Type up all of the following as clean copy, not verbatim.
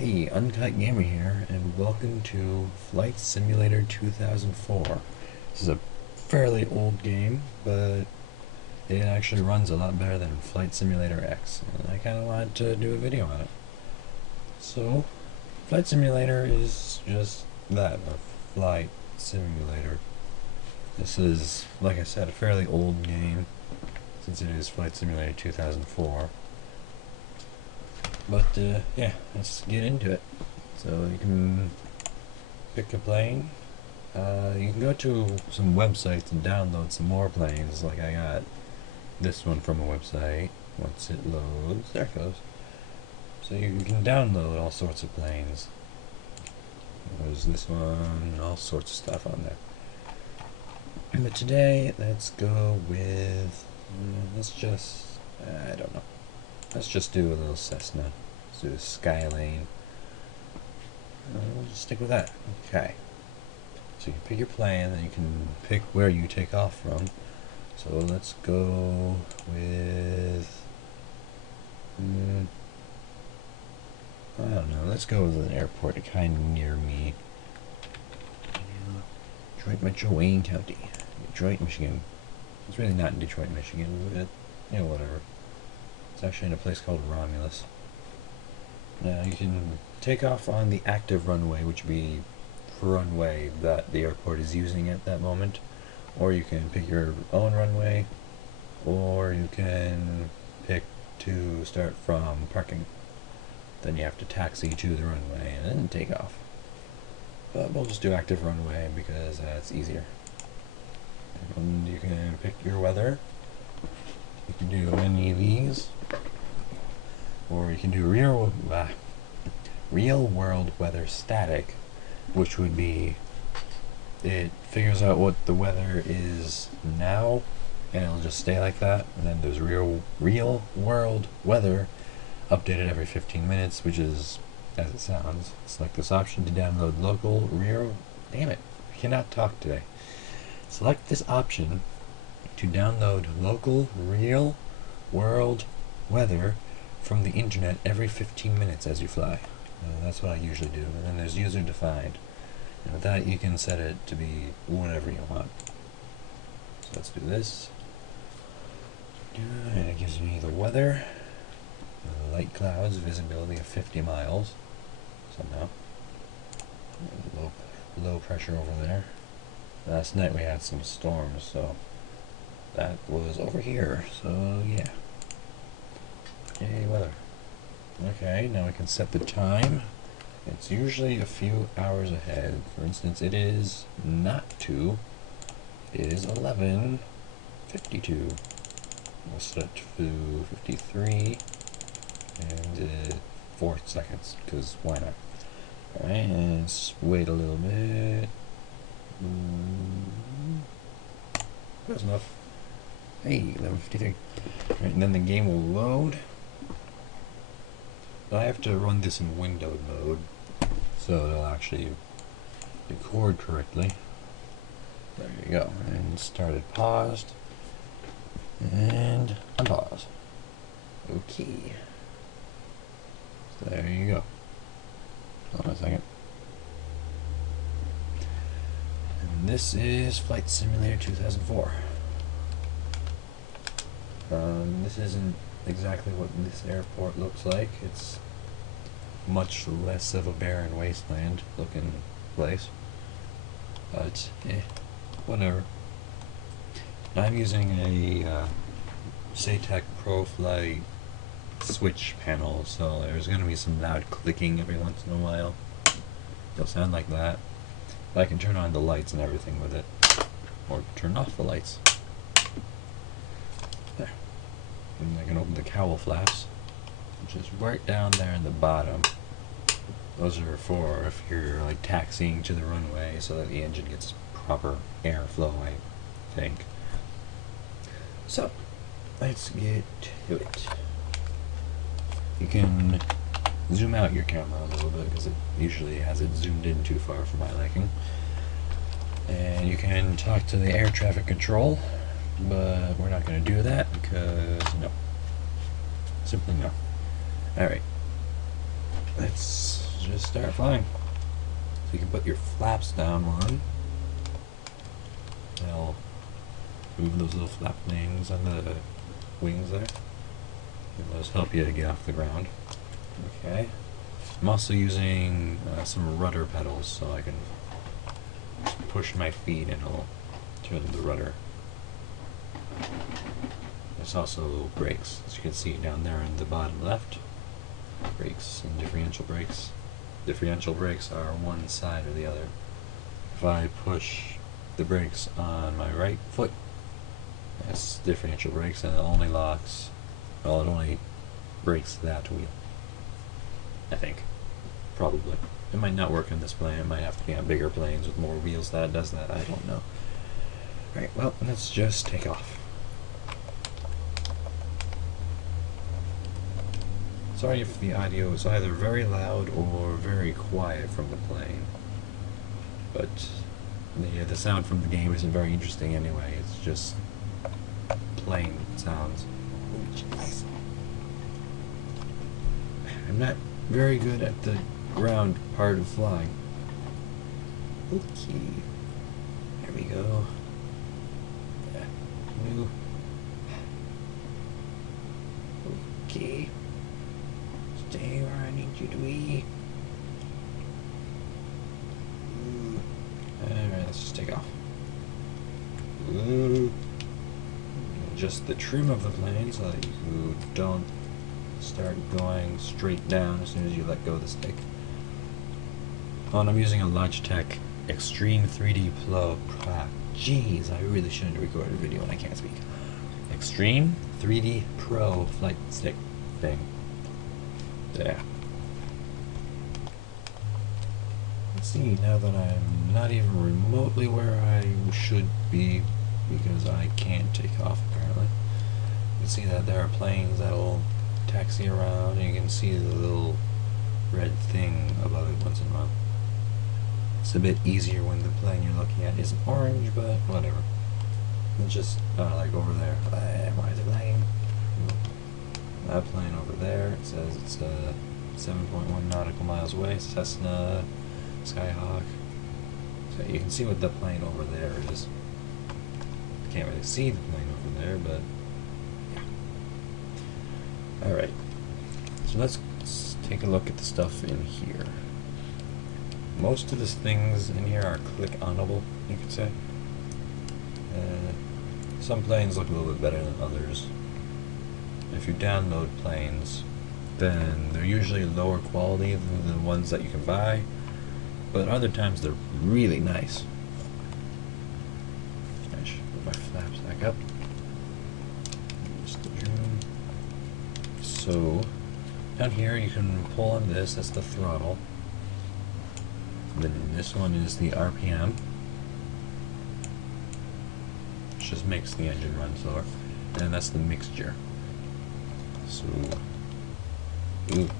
Hey, Uncut Gamer here, and welcome to Flight Simulator 2004. This is a fairly old game, but it actually runs a lot better than Flight Simulator X, and I kind of wanted to do a video on it. So, Flight Simulator is just that, a flight simulator. This is, like I said, a fairly old game, since it is Flight Simulator 2004. But yeah, let's get into it. So you can pick a plane. You can go to some websites and download some more planes. Like I got this one from a website. Once it loads, there it goes. So you can download all sorts of planes. There's this one, all sorts of stuff on there. But today, let's go with, I don't know. Let's just do a little Cessna. Let's do a Skylane. We'll just stick with that. Okay. So you can pick your plane, then you can pick where you take off from. So let's go with... I don't know. Let's go with an airport kind of near me. Detroit Metro Wayne County. Detroit, Michigan. It's really not in Detroit, Michigan, but whatever. It's actually in a place called Romulus. Now you can take off on the active runway, which would be the runway that the airport is using at that moment, or you can pick your own runway, or you can pick to start from parking. Then you have to taxi to the runway and then take off. But we'll just do active runway because that's easier. And you can pick your weather. You can do any of these. Or you can do real world weather static, which would be, it figures out what the weather is now, and it'll just stay like that. And then there's real world weather, updated every 15 minutes, which is, as it sounds, select this option to download local damn it, I cannot talk today. Select this option to download local real world weather from the internet every 15 minutes as you fly. That's what I usually do. And then there's user defined. And with that you can set it to be whatever you want. So let's do this. And it gives me the weather. Light clouds, visibility of 50 miles. Somehow. Low pressure over there. Last night we had some storms, so that was over here. So yeah. Yay, weather. Okay, now we can set the time. It's usually a few hours ahead. For instance, it is not 2. It is 11:52. We'll set it to 53 and 4 seconds, because why not? Alright, and let's wait a little bit. Close enough. Hey, 11:53. Alright, and then the game will load. I have to run this in windowed mode, so it'll actually record correctly. There you go. And started, paused, and unpause. Okay. So there you go. Hold on a second. And this is Flight Simulator 2004. This isn't exactly what this airport looks like. It's much less of a barren wasteland looking place, but whatever. I'm using a SATEC ProFlight switch panel, so there's going to be some loud clicking every once in a while. It'll sound like that. But I can turn on the lights and everything with it, or turn off the lights. There. And I can open the cowl flaps, which is right down there in the bottom. Those are for if you're like taxiing to the runway so that the engine gets proper airflow, I think. So, let's get to it. You can zoom out your camera a little bit because it usually has it zoomed in too far for my liking. And you can talk to the air traffic control, but we're not going to do that because no. Simply no. Alright. Let's just start flying. So you can put your flaps down one. They'll move those little flap things on the wings there. Those help you to get off the ground. Okay. I'm also using some rudder pedals so I can just push my feet and it'll turn the rudder. There's also brakes, as you can see down there in the bottom left. Brakes and differential brakes. Differential brakes are one side or the other. If I push the brakes on my right foot, that's differential brakes, and it only locks, well, it only brakes that wheel. I think. Probably. It might not work on this plane. It might have to be on bigger planes with more wheels that does that. I don't know. Alright, well, let's just take off. Sorry if the audio is either very loud or very quiet from the plane. But the sound from the game isn't very interesting anyway. It's just plane sounds. Oh, jeez. I'm not very good at the ground part of flying. Okay. There we go. Yeah. Move. Okay. Stay where I need you to be. Alright, let's just take off. Ooh. Adjust the trim of the plane so that you don't start going straight down as soon as you let go of the stick. Oh, and I'm using a Logitech Extreme 3D Pro. Jeez, I really shouldn't record a video when I can't speak. Extreme 3D Pro flight stick thing. Yeah. Let's see, now that I'm not even remotely where I should be, because I can't take off apparently. You can see that there are planes that will taxi around, and you can see the little red thing above it once in a while. It's a bit easier when the plane you're looking at isn't orange, but whatever. It's just like over there. Why is it lagging? That plane over there, it says it's 7.1 nautical miles away. Cessna Skyhawk. So you can see what the plane over there is. Can't really see the plane over there, but yeah. Alright, so let's take a look at the stuff in here. Most of the things in here are click-onable, you could say. Some planes look a little bit better than others. If you download planes, then they're usually lower quality than the ones that you can buy, but other times they're really nice. I should put my flaps back up. So, down here you can pull on this, that's the throttle. And then this one is the RPM, which just makes the engine run slower. And then that's the mixture. So, if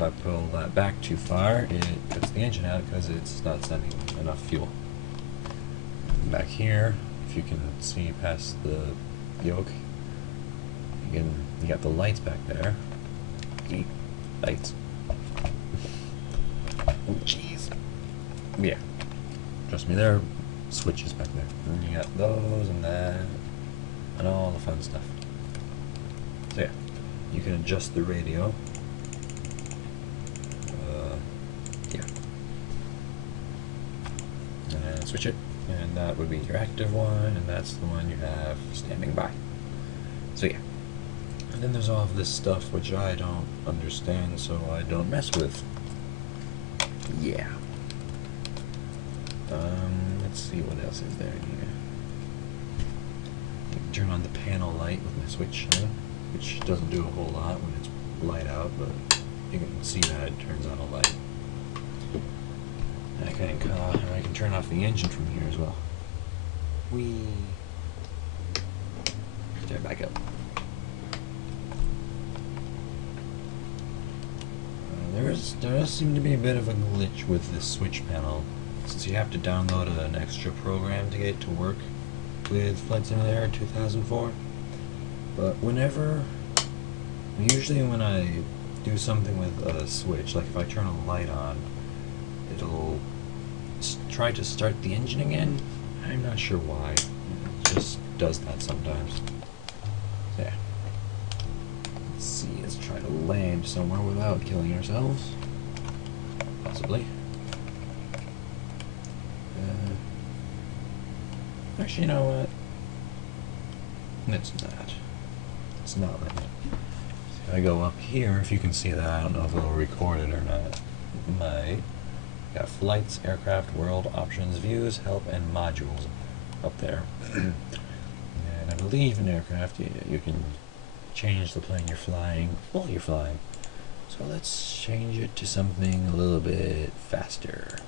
I pull that back too far, it puts the engine out because it's not sending enough fuel. And back here, if you can see past the yoke, you got the lights back there. Lights. Oh, jeez. Yeah. Trust me, there are switches back there. And you got those and that, and all the fun stuff. So yeah, you can adjust the radio. Yeah. And switch it. And that would be your active one, and that's the one you have standing by. So yeah. And then there's all of this stuff which I don't understand, so I don't mess with. Yeah. Let's see what else is there in here. You can turn on the panel light with my switch thing, which doesn't do a whole lot when it's light out, but you can see that it turns on a light. And I can turn off the engine from here as well. Whee! Start back up. There does seem to be a bit of a glitch with this switch panel, since you have to download an extra program to get it to work with Flight Simulator 2004. But usually when I do something with a switch. Like if I turn a light on, it'll try to start the engine again. I'm not sure why. It just does that sometimes. So yeah. Let's see, let's try to land somewhere without killing ourselves. Possibly. Actually, you know what? It's not. It's not like that. If I go up here, if you can see that, I don't know if it'll record it or not. It might. Got flights, aircraft, world, options, views, help, and modules up there. And I believe in aircraft, you can change the plane you're flying while you're flying. So let's change it to something a little bit faster.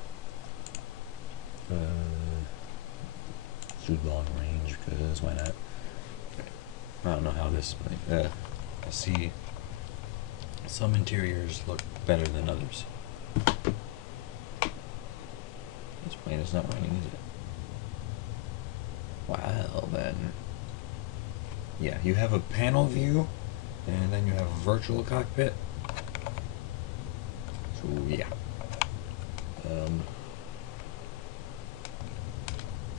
Shoot long range, because why not? I don't know how this plane, I see some interiors look better than others. This plane is not running, is it? Well then, yeah, you have a panel view, and then you have a virtual cockpit. So yeah.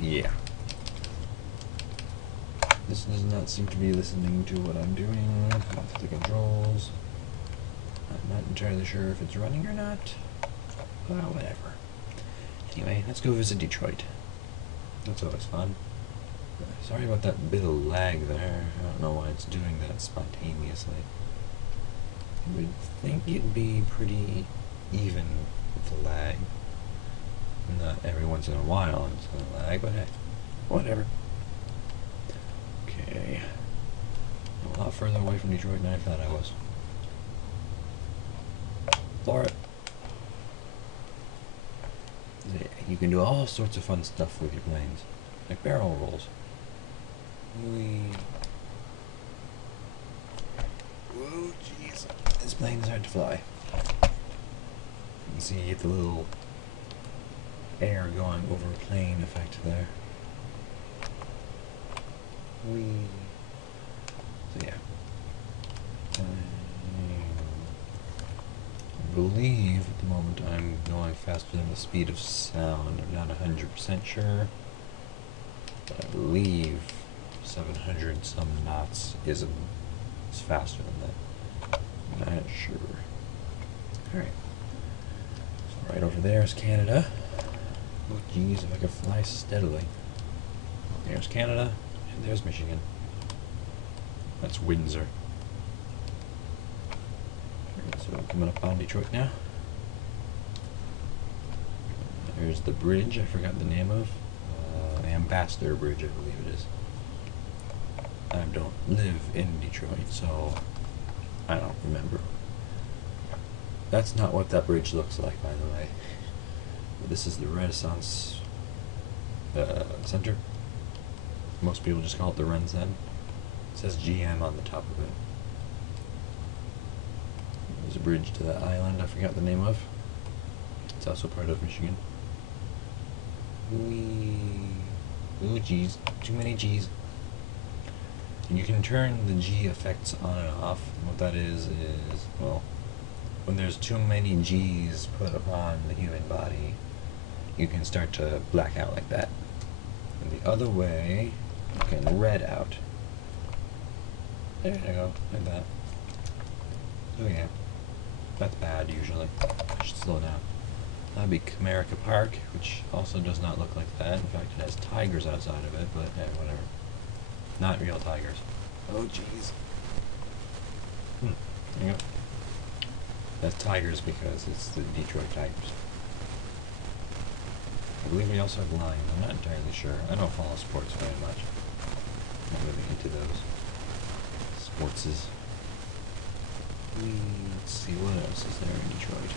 Yeah. This does not seem to be listening to what I'm doing with the controls. I'm not entirely sure if it's running or not. Well, whatever. Anyway, let's go visit Detroit. That's always fun. Sorry about that bit of lag there. I don't know why it's doing that spontaneously. I would think it'd be pretty even with the lag. Not every once in a while it's gonna lag, but hey, whatever. Okay. A lot further away from Detroit than I thought I was. Floor it. You can do all sorts of fun stuff with your planes, like barrel rolls. Whoa, jeez. This plane is hard to fly. You can see the little air going over a plane effect there. So yeah. I believe at the moment I'm going faster than the speed of sound. I'm not 100% sure, but I believe 700 some knots is faster than that. I'm not sure. Alright. So right over there is Canada. Oh geez, if I could fly steadily. There's Canada, and there's Michigan. That's Windsor. So we're coming up on Detroit now. There's the bridge I forgot the name of. The Ambassador Bridge, I believe it is. I don't live in Detroit, so I don't remember. That's not what that bridge looks like, by the way. This is the Renaissance Center. Most people just call it the Rensen. It says GM on the top of it. There's a bridge to that island I forgot the name of. It's also part of Michigan. Ooh, G's. Too many G's. And you can turn the G effects on and off. And what that is, well, when there's too many G's put upon the human body, you can start to black out like that. And the other way, you can red out. There you go, like that. So yeah, that's bad usually. I should slow down. That'd be Comerica Park, which also does not look like that. In fact, it has tigers outside of it, but hey, whatever. Not real tigers. Oh jeez. There you go. That's tigers because it's the Detroit Tigers. I believe we also have lions. I'm not entirely sure. I don't follow sports very much. I'm not really into those sportses. Let's see, what else is there in Detroit?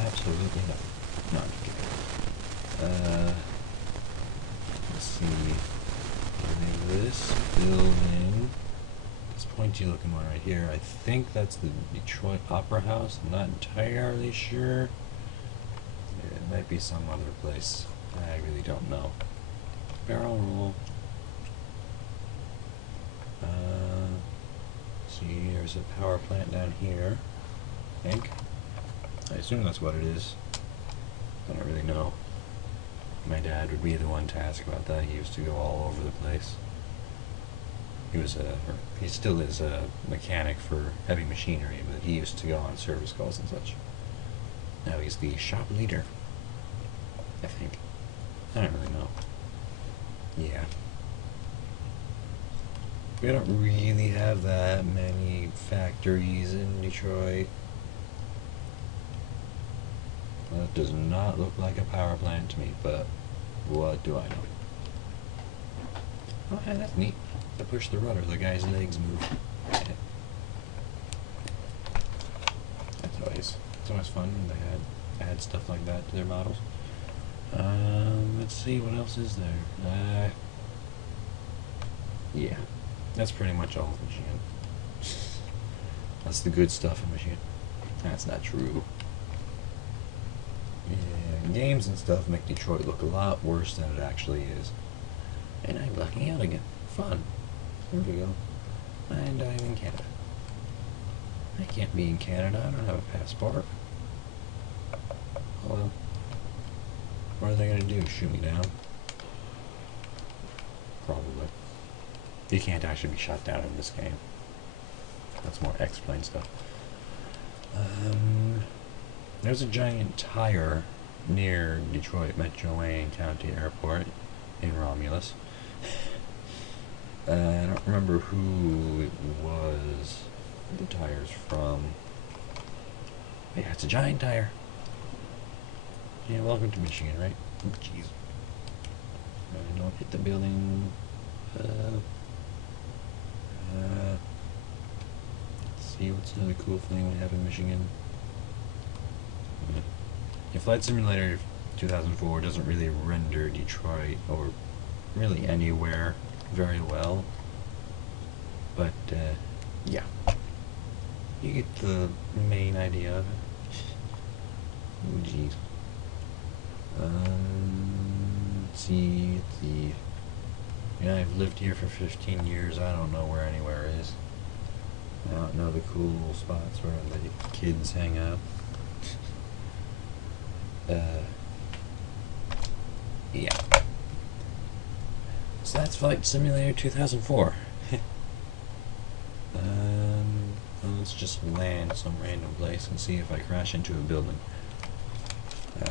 Absolutely nothing. Not kidding. Let's see. This building, this pointy looking one right here, I think that's the Detroit Opera House. I'm not entirely sure. It might be some other place. I really don't know. Barrel roll. See, there's a power plant down here. think. I assume that's what it is. I don't really know. My dad would be the one to ask about that. He used to go all over the place. He still is a mechanic for heavy machinery, but he used to go on service calls and such. Now he's the shop leader, I think. I don't really know. Yeah. We don't really have that many factories in Detroit. That does not look like a power plant to me, but what do I know? Oh, yeah, that's neat. To push the rudder, the guy's legs move. It's always fun when they add stuff like that to their models. Let's see, what else is there? Yeah, that's pretty much all of Michigan. That's the good stuff in Michigan. That's not true. Yeah, games and stuff make Detroit look a lot worse than it actually is. And I'm blacking out again. Fun. There we go. And I'm in Canada. I can't be in Canada. I don't have a passport. Well, what are they gonna do? Shoot me down? Probably. You can't actually be shot down in this game. That's more X-Plane stuff. There's a giant tire near Detroit Metro Wayne County Airport in Romulus. I don't remember who it was the tire's from. Yeah, it's a giant tire. Yeah, welcome to Michigan, right? Oh, jeez. Don't hit the building. Let's see, what's another cool thing we have in Michigan? Yeah, Flight Simulator 2004 doesn't really render Detroit, or really anywhere, very well. But, yeah. You get the main idea of it. Oh, jeez. Let's see. Yeah, I've lived here for 15 years. I don't know where anywhere is. I don't know the cool spots where the kids hang out. Yeah. So that's Flight Simulator 2004. Let's just land some random place and see if I crash into a building.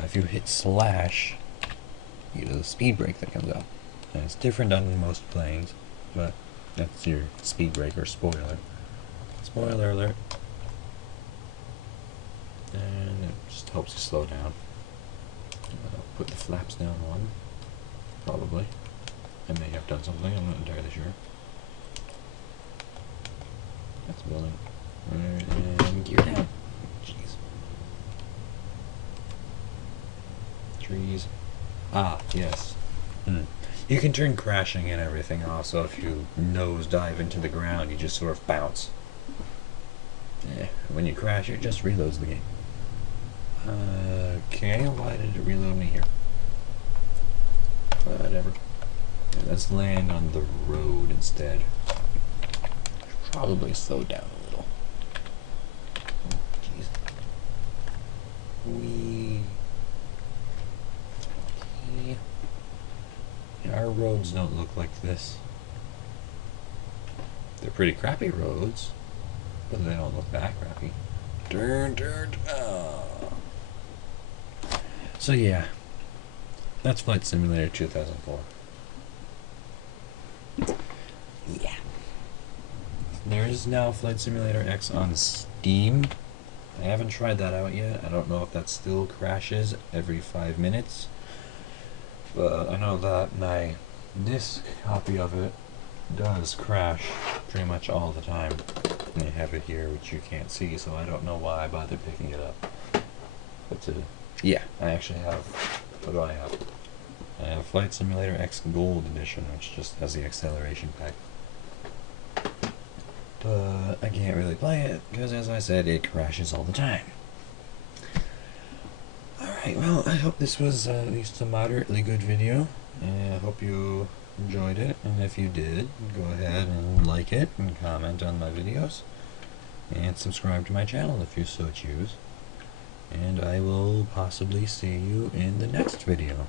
If you hit slash, you get a speed brake that comes up. And it's different on most planes, but that's your speed brake or spoiler. Spoiler alert. And it just helps you slow down. Put the flaps down one, probably. I may have done something, I'm not entirely sure. That's building. And gear down. Jeez. Trees. Ah, yes. You can turn crashing and everything off, so if you nose dive into the ground, you just sort of bounce. When you crash, it just reloads the game. Okay, why did it reload me here? Whatever. Let's land on the road instead. Probably slow down a little. Oh, jeez. Okay. Yeah, our roads don't look like this. They're pretty crappy roads, but they don't look that crappy. So yeah, that's Flight Simulator 2004. Yeah. There is now Flight Simulator X on Steam. I haven't tried that out yet. I don't know if that still crashes every 5 minutes. But I know that my disc copy of it does crash pretty much all the time. And I have it here, which you can't see, so I don't know why I bothered picking it up. But yeah, I actually have, what do I have? I have Flight Simulator X Gold Edition, which just has the acceleration pack. But I can't really play it, because as I said, it crashes all the time. Alright, well, I hope this was at least a moderately good video. I hope you enjoyed it, and if you did, go ahead and like it and comment on my videos. and subscribe to my channel if you so choose. And I will possibly see you in the next video.